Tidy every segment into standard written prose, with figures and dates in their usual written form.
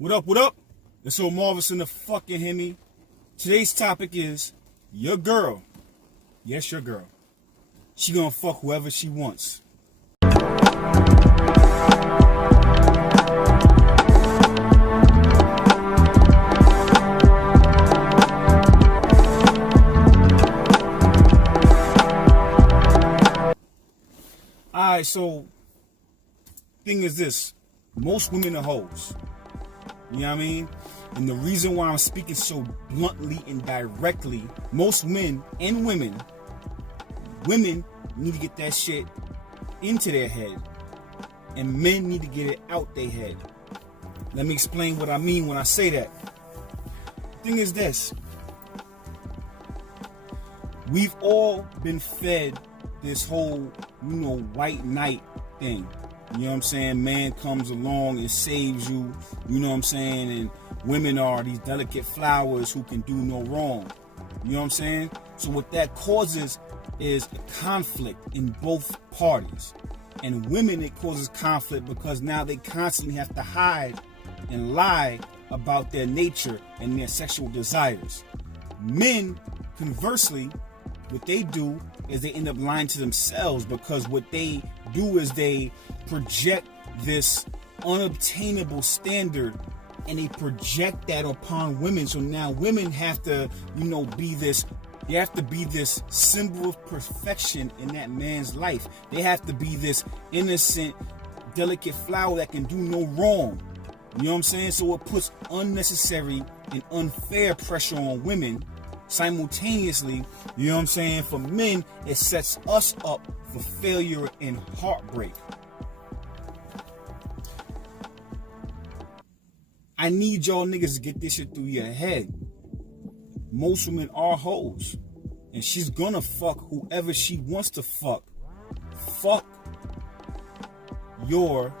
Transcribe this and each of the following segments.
What up, what up? It's Omarvelous in the fucking Hemi. Today's topic is your girl. Yes, your girl. She gonna fuck whoever she wants. Alright, so thing is this. Most women are hoes. You know what I mean? And the reason why I'm speaking so bluntly and directly, most men and women need to get that shit into their head. And men need to get it out their head. Let me explain what I mean when I say that. The thing is this. We've all been fed this whole, white knight thing. You know what I'm saying? Man comes along and saves you. You know what I'm saying? And women are these delicate flowers who can do no wrong. You know what I'm saying? So what that causes is a conflict in both parties. And women, it causes conflict because now they constantly have to hide and lie about their nature and their sexual desires. Men, conversely, what they do is they end up lying to themselves because what they do is they project this unobtainable standard and they project that upon women. So now women have to, be this, they have to be this symbol of perfection in that man's life. They have to be this innocent, delicate flower that can do no wrong. You know what I'm saying? So it puts unnecessary and unfair pressure on women. Simultaneously, you know what I'm saying, for men, it sets us up for failure and heartbreak. I need y'all niggas to get this shit through your head. Most women are hoes. And she's gonna fuck whoever she wants to fuck. Fuck your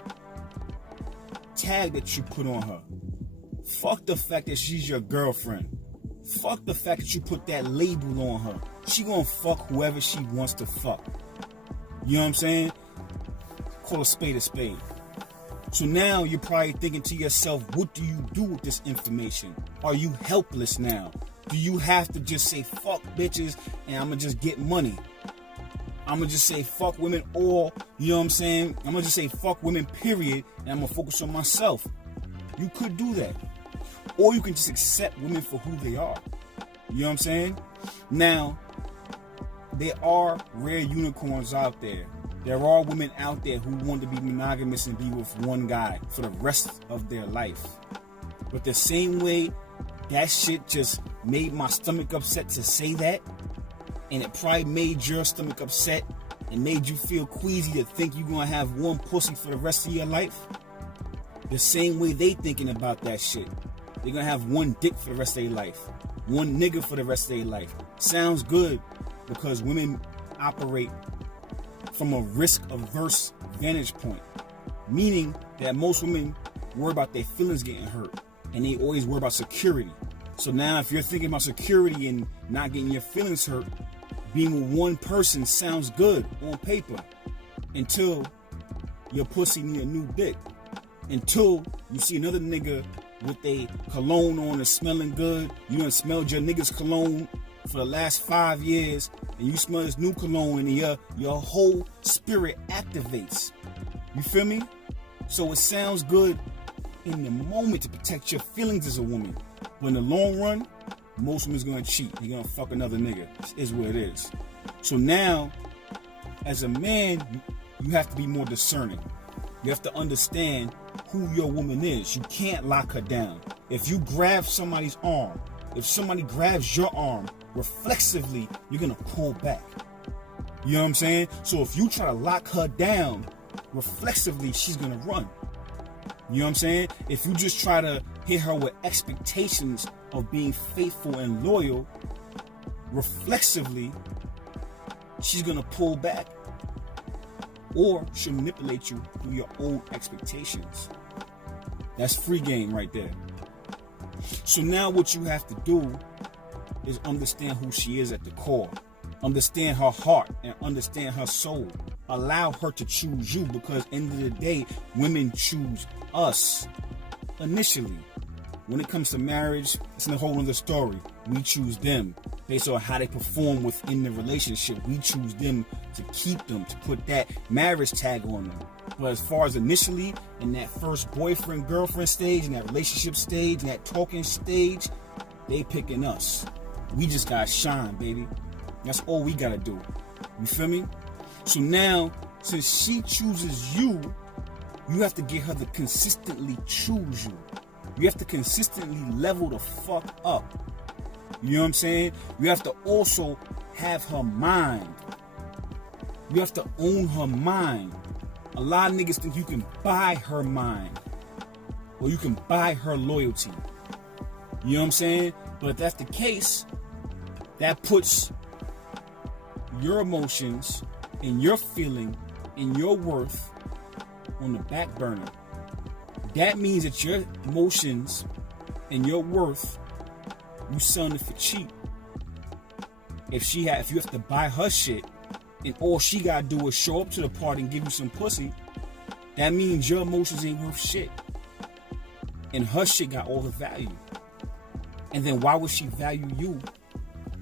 tag that you put on her. Fuck the fact that she's your girlfriend. Fuck the fact that you put that label on her. She gonna fuck whoever she wants to fuck. You know what I'm saying? Call a spade a spade. So now you're probably thinking to yourself, what do you do with this information? Are you helpless now? Do you have to just say fuck bitches and I'm gonna just get money? I'm gonna just say fuck women, or, you know what I'm saying? I'm gonna just say fuck women, period, and I'm gonna focus on myself. You could do that. Or you can just accept women for who they are. You know what I'm saying? Now, there are rare unicorns out there. There are women out there who want to be monogamous and be with one guy for the rest of their life. But the same way that shit just made my stomach upset to say that, and it probably made your stomach upset and made you feel queasy to think you're going to have one pussy for the rest of your life, the same way they thinking about that shit. They're going to have one dick for the rest of their life. One nigga for the rest of their life. Sounds good because women operate from a risk-averse vantage point. Meaning that most women worry about their feelings getting hurt. And they always worry about security. So now if you're thinking about security and not getting your feelings hurt, being with one person sounds good on paper. Until your pussy need a new dick. Until you see another nigga with a cologne on and smelling good. You done smelled your nigga's cologne for the last 5 years, and you smell this new cologne, and your whole spirit activates. You feel me? So it sounds good in the moment to protect your feelings as a woman. But in the long run, most women's gonna cheat. They're gonna fuck another nigga. This is what it is. So now, as a man, you have to be more discerning. You have to understand who your woman is. You can't lock her down. If you grab somebody's arm, if somebody grabs your arm, reflexively, you're gonna pull back. You know what I'm saying? So if you try to lock her down, reflexively, she's gonna run. You know what I'm saying? If you just try to hit her with expectations of being faithful and loyal, reflexively, she's gonna pull back. Or she'll manipulate you through your own expectations. That's free game right there. So now what you have to do is understand who she is at the core. Understand her heart and understand her soul. Allow her to choose you, because end of the day, women choose us initially. When it comes to marriage, it's a whole other story. We choose them based on how they perform within the relationship. We choose them to keep them, to put that marriage tag on them. But as far as initially, in that first boyfriend-girlfriend stage, in that relationship stage, in that talking stage, they picking us. We just gotta shine, baby. That's all we gotta do. You feel me? So now, since she chooses you, you have to get her to consistently choose you. You have to consistently level the fuck up. You know what I'm saying? You have to also have her mind. You have to own her mind. A lot of niggas think you can buy her mind, or you can buy her loyalty. You know what I'm saying? But if that's the case, that puts your emotions and your feeling and your worth on the back burner. That means that your emotions and your worth, you selling it for cheap. If you have to buy her shit and all she gotta do is show up to the party and give you some pussy, that means your emotions ain't worth shit. And her shit got all the value. And then why would she value you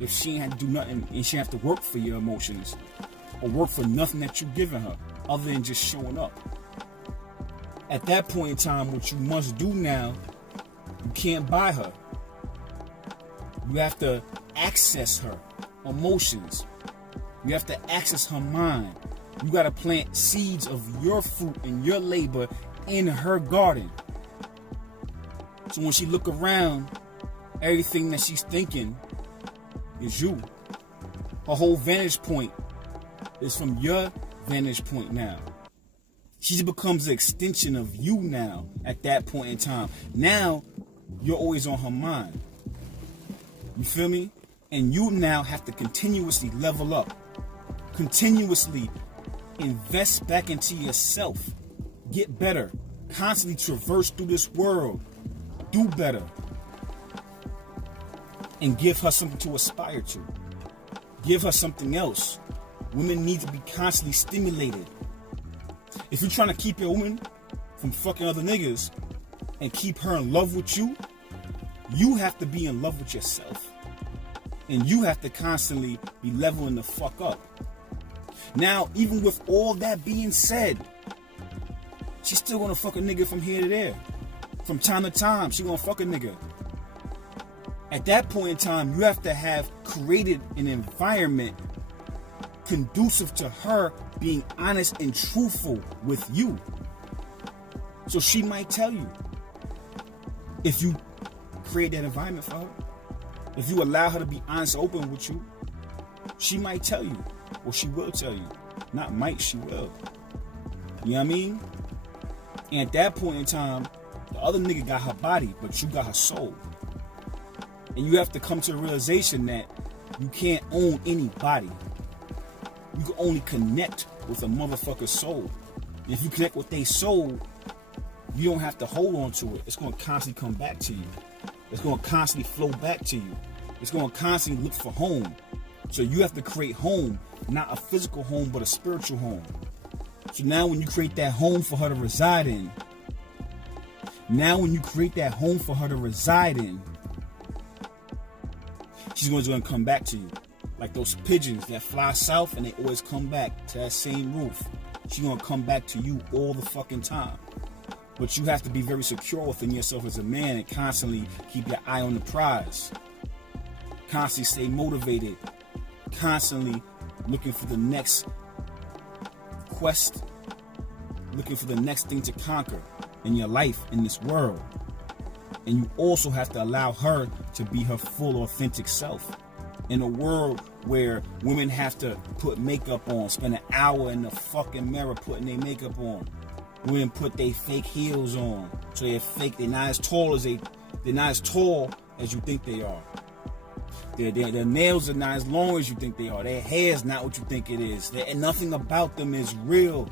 if she ain't had to do nothing and she have to work for your emotions or work for nothing that you giving her other than just showing up? At that point in time, what you must do now, you can't buy her. You have to access her emotions. You have to access her mind. You got to plant seeds of your fruit and your labor in her garden. So when she look around, everything that she's thinking is you. Her whole vantage point is from your vantage point now. She becomes an extension of you now at that point in time. Now, you're always on her mind. You feel me? And you now have to continuously level up. Continuously invest back into yourself. Get better. Constantly traverse through this world. Do better. And give her something to aspire to. Give her something else. Women need to be constantly stimulated. If you're trying to keep your woman from fucking other niggas and keep her in love with you, you have to be in love with yourself. And you have to constantly be leveling the fuck up. Now, even with all that being said, she's still gonna fuck a nigga from here to there. From time to time, she gonna fuck a nigga. At that point in time, you have to have created an environment conducive to her being honest and truthful with you. So she might tell you. If you create that environment for her, if you allow her to be honest and open with you, she might tell you. Or she will tell you. Not might, she will. You know what I mean? And at that point in time, the other nigga got her body, but you got her soul. And you have to come to the realization that you can't own anybody. You can only connect with a motherfucker's soul. And if you connect with their soul, you don't have to hold on to it. It's going to constantly come back to you. It's going to constantly flow back to you. It's going to constantly look for home. So you have to create home, not a physical home, but a spiritual home. So now when you create that home for her to reside in, she's going to come back to you. Like those pigeons that fly south and they always come back to that same roof. She's going to come back to you all the fucking time. But you have to be very secure within yourself as a man and constantly keep your eye on the prize. Constantly stay motivated. Constantly looking for the next quest. Looking for the next thing to conquer in your life, in this world. And you also have to allow her to be her full, authentic self. In a world where women have to put makeup on, spend an hour in the fucking mirror putting their makeup on. Women put their fake heels on, so they're fake. They're not as tall as you think they are. Their nails are not as long as you think they are. Their hair is not what you think it is. Nothing about them is real,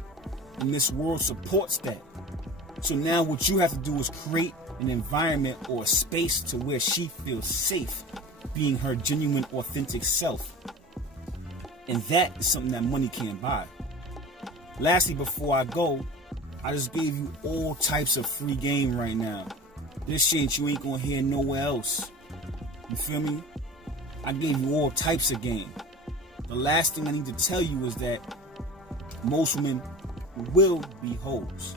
and this world supports that. So now what you have to do is create an environment or a space to where she feels safe being her genuine, authentic self. And that is something that money can't buy. Lastly, before I go, I just gave you all types of free game right now. This shit you ain't gonna hear nowhere else. You feel me? I gave you all types of game. The last thing I need to tell you is that most women will be hoes.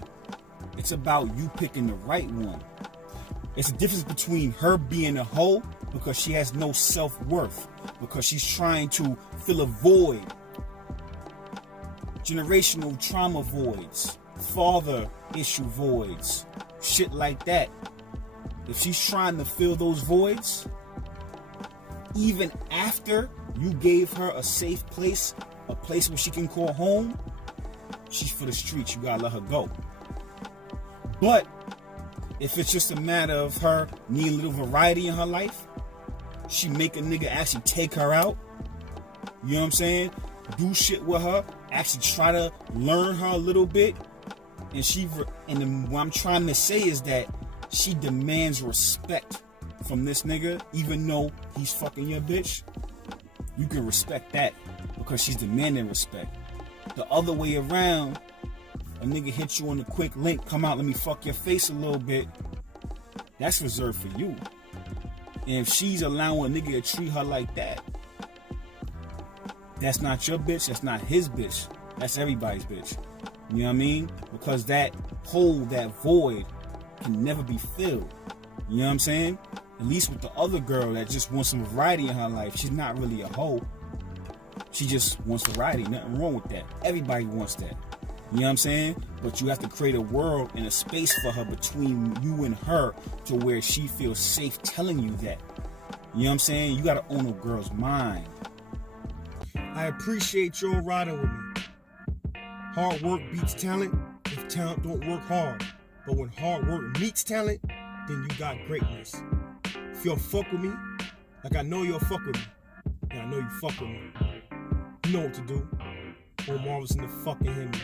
It's about you picking the right one. It's a difference between her being a hoe because she has no self-worth, because she's trying to fill a void. Generational trauma voids, father issue voids, shit like that. If she's trying to fill those voids, even after you gave her a safe place, a place where she can call home, she's for the streets. You gotta let her go. But if it's just a matter of her needing a little variety in her life, she make a nigga actually take her out. You know what I'm saying? Do shit with her, actually try to learn her a little bit. And what I'm trying to say is that she demands respect from this nigga, even though he's fucking your bitch. You can respect that because she's demanding respect. The other way around, a nigga hit you on a quick link, come out, let me fuck your face a little bit. That's reserved for you. And if she's allowing a nigga to treat her like that, that's not your bitch, that's not his bitch. That's everybody's bitch. You know what I mean? Because that hole, that void, can never be filled. You know what I'm saying? At least with the other girl that just wants some variety in her life, she's not really a hoe. She just wants variety. Nothing wrong with that. Everybody wants that. You know what I'm saying? But you have to create a world and a space for her between you and her to where she feels safe telling you that. You know what I'm saying? You got to own a girl's mind. I appreciate your riding with me. Hard work beats talent if talent don't work hard. But when hard work meets talent, then you got greatness. If you'll fuck with me, like I know you'll fuck with me, and I know you fuck with me, you know what to do. Omarvelous in the fucking Henry.